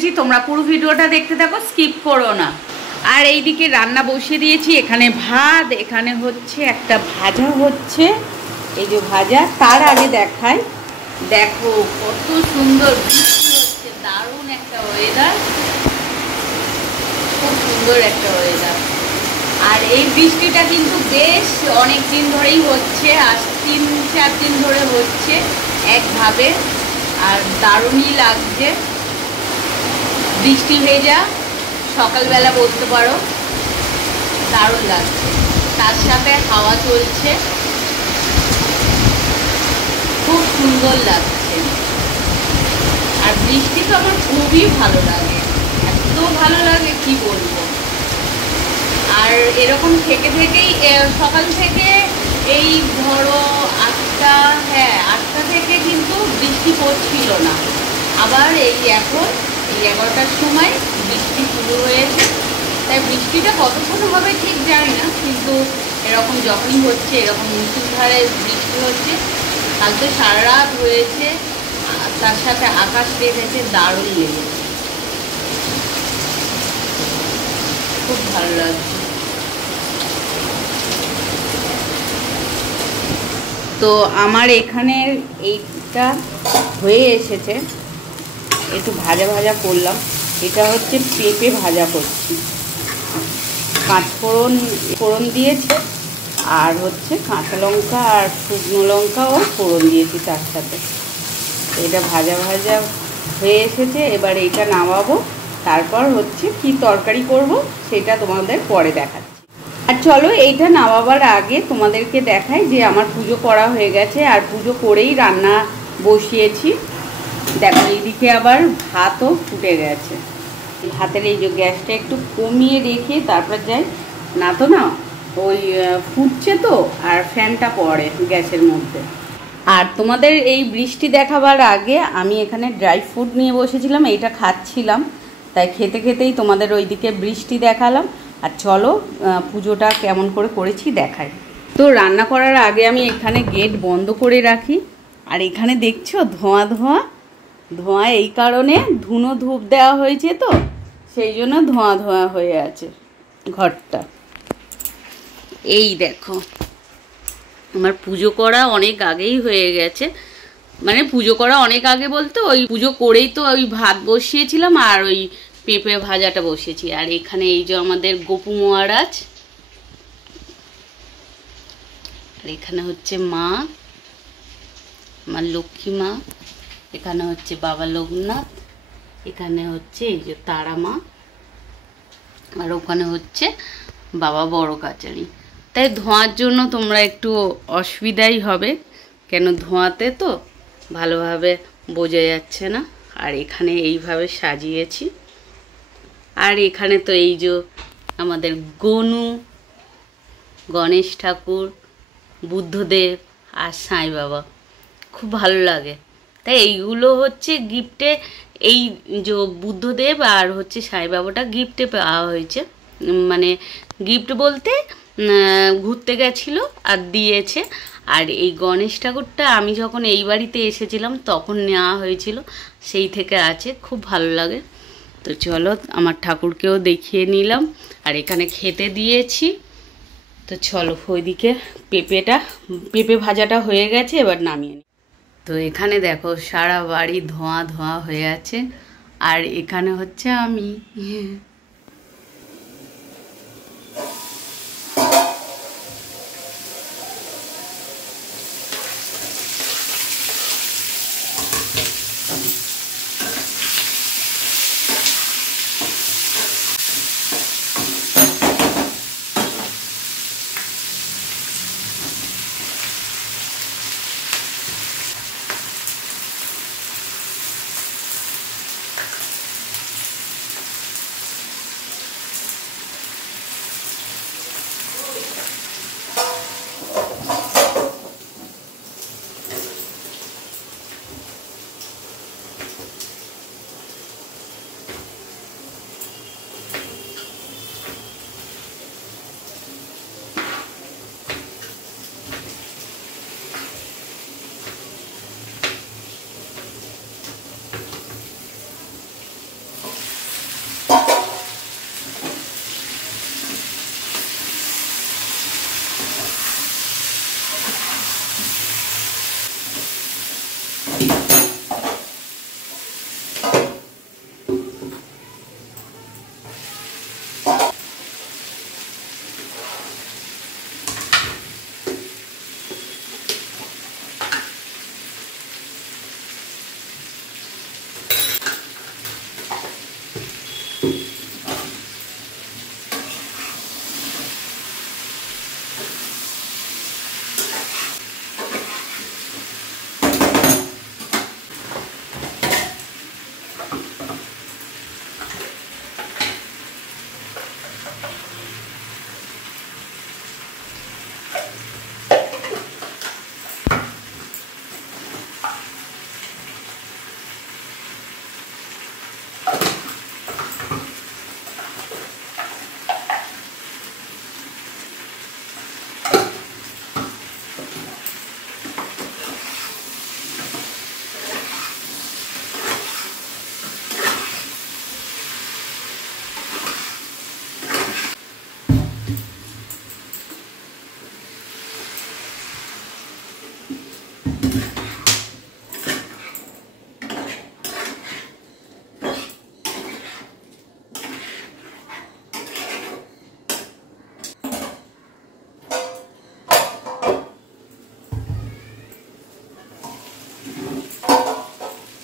বলেছি তোমরা পুরো ভিডিওটা দেখতে থাকো, স্কিপ করো না। আর এইদিকে রান্না বসিয়ে দিয়েছি, এখানে ভাত, এখানে হচ্ছে একটা ভাজা হচ্ছে, এই যে ভাজা। তার আগে দেখাই, দেখো কত সুন্দর বৃষ্টি হচ্ছে, দারুণ একটা ওয়েদার, খুব সুন্দর একটা ওয়েদার। আর এই বৃষ্টিটা কিন্তু বেশ অনেক দিন ধরেই হচ্ছে, আজ 3-4 দিন ধরে হচ্ছে একভাবে, আর দারুণই লাগছে। বৃষ্টি ভেজা সকালবেলা বলতে পারো, দারুণ লাগছে। তার সাথে হাওয়া চলছে, খুব সুন্দর লাগছে। আর বৃষ্টি তো আমার খুবই ভালো লাগে, এত ভালো লাগে কি বলবো। আর এরকম থেকে থেকেই সকাল থেকে এই ধরো 8টা থেকে কিন্তু বৃষ্টি পড়ছিল না, আবার এই এখন এই 11টার সময় বৃষ্টি শুরু হয়েছে। তাই বৃষ্টিটা কতক্ষণ হবে ঠিক জানি না, কিন্তু এরকম যখনই হচ্ছে, এরকম মুষলধারে বৃষ্টি হচ্ছে। কাল তো সারা রাত হয়েছে, তার সাথে আকাশ দেখেছে, দারুণ লেগেছে, খুব ভালো লাগছে। তো আমার এখানের এইটা হয়ে এসেছে, একটু ভাজা ভাজা করলাম। এটা হচ্ছে পেঁপে ভাজা করছি, ফোড়ন দিয়েছে, আর হচ্ছে কাঁচা লঙ্কা আর শুকনো লঙ্কাও ফোড়ন দিয়েছি তার সাথে। এটা ভাজা ভাজা হয়ে এসেছে, এবার এইটা নামাবো। তারপর হচ্ছে কি তরকারি করব সেটা তোমাদের পরে দেখাচ্ছি। আর চলো এইটা নামাবার আগে তোমাদেরকে দেখাই যে আমার পুজো করা হয়ে গেছে, আর পুজো করেই রান্না বসিয়েছি। দেখো এইদিকে আবার ভাতও ফুটে গেছে। ভাতের এই যে গ্যাসটা একটু কমিয়ে রেখে তারপর যাই, না তো না ওই ফুটছে তো, আর ফ্যানটা পড়ে গ্যাসের মধ্যে। আর তোমাদের এই বৃষ্টি দেখাবার আগে আমি এখানে ড্রাই ফ্রুট নিয়ে বসেছিলাম, এইটা খাচ্ছিলাম। তাই খেতে খেতেই তোমাদের ওইদিকে বৃষ্টি দেখালাম। আর চলো পুজোটা কেমন করে করেছি দেখাই। তো রান্না করার আগে আমি এখানে গেট বন্ধ করে রাখি। আর এখানে দেখছো ধোঁয়া ধোঁয়া ধোঁয়া, এই কারণে ধুনো ধূপ দেওয়া হয়েছে, তো সেই জন্য ধোঁয়া ধোঁয়া হয়ে আছে ঘরটা। এই দেখো আমার পুজো করা অনেক আগেই হয়ে গেছে, মানে পুজো করা অনেক আগে বলতে ওই পুজো করেই তো ওই ভাত বসিয়েছিলাম আর ওই পেঁপে ভাজাটা বসিয়েছি। আর এখানে এই যে আমাদের গোপু মহারাজ, আর এখানে হচ্ছে মা, আমার লক্ষ্মী মা, এখানে হচ্ছে বাবা লোকনাথ, এখানে হচ্ছে এই যে তারা মা, আর ওখানে হচ্ছে বাবা বড় কাচারি। তাই ধোঁয়ার জন্য তোমরা একটু অসুবিধাই হবে, কেন ধোঁয়াতে তো ভালোভাবে বোঝা যাচ্ছে না। আর এখানে এইভাবে সাজিয়েছি। আর এখানে তো এই যে আমাদের গনু, গণেশ ঠাকুর, বুদ্ধদেব আর সাই বাবা, খুব ভালো লাগে। তাই এইগুলো হচ্ছে গিফটে, এই যে বুদ্ধদেব আর হচ্ছে সাই বাবাটা গিফটে পাওয়া হয়েছে, মানে গিফট বলতে ঘুরতে গেছিলো আর দিয়েছে। আর এই গণেশ ঠাকুরটা আমি যখন এই বাড়িতে এসেছিলাম তখন নেওয়া হয়েছিল, সেই থেকে আছে, খুব ভালো লাগে। তো চলো আমার ঠাকুরকেও দেখিয়ে নিলাম, আর এখানে খেতে দিয়েছি। তো চলো ওইদিকে পেঁপে ভাজাটা হয়ে গেছে, এবার নামিয়ে নিই। তো এখানে দেখো সারা বাড়ি ধোঁয়া ধোঁয়া হয়ে আছে, আর এখানে হচ্ছে আমি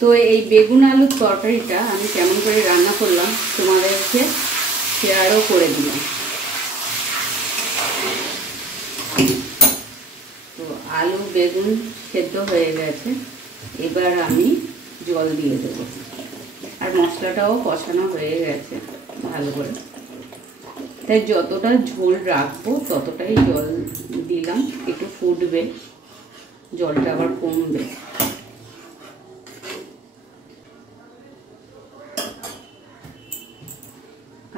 তো এই বেগুন আলুর তরকারিটা আমি কেমন করে রান্না করলাম তোমাদেরকে শেয়ারও করে দিলাম। তো আলু বেগুন সেদ্ধ হয়ে গেছে, এবার আমি জল দিয়ে দেবো। আর মশলাটাও কষানো হয়ে গেছে ভালো করে, তাই যতটা ঝোল রাখবো ততটাই জল দিলাম। একটু ফুটবে, জলটা আবার কমবে।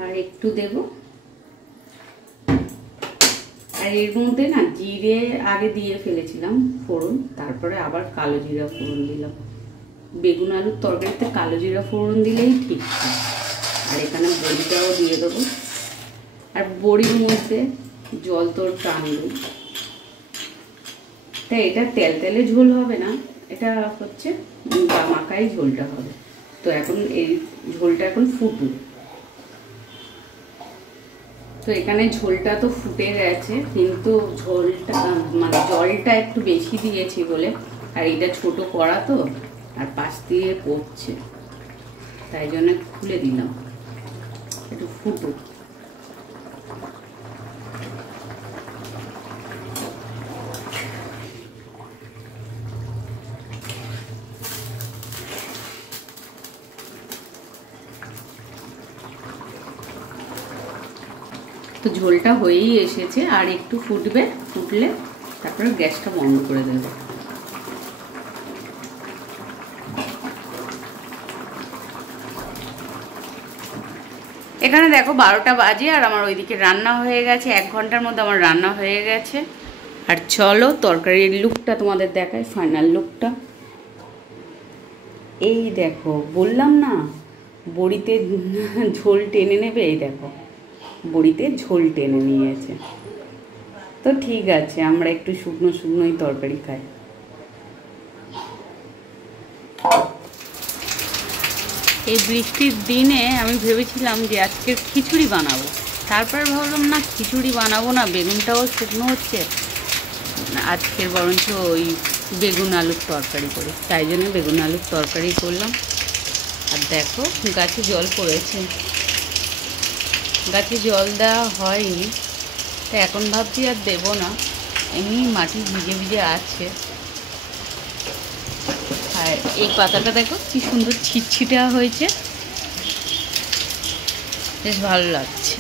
আর একটু দেব। আর এর মধ্যে না জিরে আগে দিয়ে ফেলেছিলাম ফোড়ন, তারপরে আবার কালো জিরা ফোড়ন দিলাম। বেগুন আলুর তরকারিতে কালো জিরা ফোড়ন দিলেই ঠিক। আর এখানে বড়িটাও দিয়ে দেবো। আর বড়ির মধ্যে জল তোর টানবে, তাই এটা তেলে ঝোল হবে না, এটা হচ্ছে মাখাই ঝোলটা হবে। তো এখন এই ঝোলটা এখন ফুটুক। তো এখানে ঝোলটা তো ফুটে গেছে, কিন্তু ঝোলটা মানে জলটা একটু বেশি দিয়েছি বলে, আর এটা ছোট কড়া তো, আর পাশ দিয়ে পড়ছে, তাই জন্য খুলে দিলাম, একটু ফুটুক। তো ঝোলটা হয়েই এসেছে, আর একটু ফুটবে, ফুটলে তারপরে গ্যাসটা বন্ধ করে দেব। এখানে দেখো 12টা বাজে, আর আমার ওইদিকে রান্না হয়ে গেছে। 1 ঘন্টার মধ্যে আমার রান্না হয়ে গেছে। আর চলো তরকারির লুকটা তোমাদের দেখাই, ফাইনাল লুকটা। এই দেখো, বললাম না বড়িতে ঝোল টেনে নেবে, এই দেখো বড়িতে ঝোল টেনে নিয়েছে। তো ঠিক আছে, আমরা একটু শুকনো শুকনোই তরকারি খাই। এই বৃষ্টির দিনে আমি ভেবেছিলাম যে আজকের খিচুড়ি বানাবো, তারপর ভাবলাম না খিচুড়ি বানাবো না, বেগুনটাও শুকনো হচ্ছে, আজকের বরঞ্চ ওই বেগুন আলুর তরকারি করি। তাই জন্য বেগুন আলুর তরকারি করলাম। আর দেখো গাছে জল পড়েছে, গাছে জল দেওয়া হয়নি, তো এখন ভাবছি আর দেবো না, এমনি মাটি ভিজে ভিজে আছে। আর এই পাতাটা দেখো কি সুন্দর ছিটছিটা হয়েছে, বেশ ভালো লাগছে।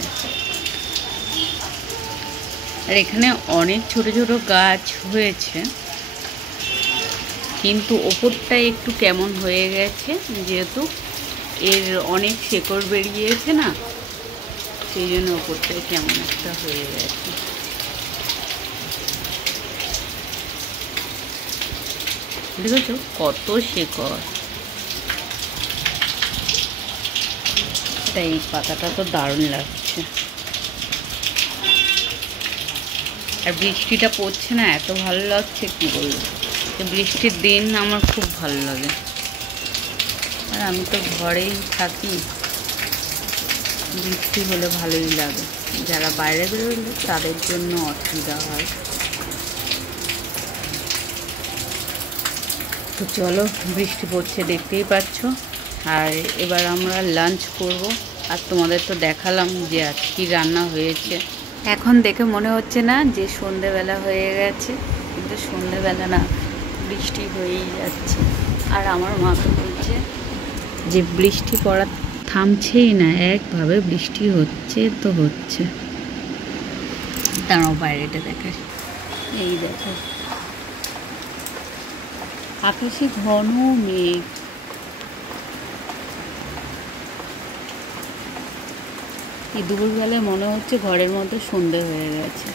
আর এখানে অনেক ছোট ছোট গাছ হয়েছে, কিন্তু ওপরটা একটু কেমন হয়ে গেছে, যেহেতু এর অনেক শেকড় বেরিয়েছে না, সেই জন্য ওপরটায় কেমন একটা হয়ে গেছে। দেখেছো কত শেকড়। তাই এই পাতাটা তো দারুণ লাগছে। আর বৃষ্টিটা পড়ছে না, এত ভালো লাগছে কি বলবো। বৃষ্টির দিন আমার খুব ভালো লাগে, আর আমি তো ঘরেই থাকি, বৃষ্টি হলে ভালোই লাগে। যারা বাইরে বেরোলে তাদের জন্য অসুবিধা হয়। তো চলো, বৃষ্টি পড়ছে দেখতেই পাচ্ছ। আর এবার আমরা লাঞ্চ করব। আর তোমাদের তো দেখালাম যে আজ কী রান্না হয়েছে। এখন দেখে মনে হচ্ছে না যে সন্ধেবেলা হয়ে গেছে, কিন্তু সন্ধেবেলা না, বৃষ্টি হয়েই যাচ্ছে। আর আমার মা তো বলছে যে বৃষ্টি পড়া থামছেই না, একভাবে বৃষ্টি হচ্ছে তো হচ্ছে। দাঁড়াও বাইরেটা দেখে, এই দেখো আকাশে ঘন মেঘ। এই দুপুরবেলায় মনে হচ্ছে ঘরের মধ্যে সন্ধে হয়ে গেছে।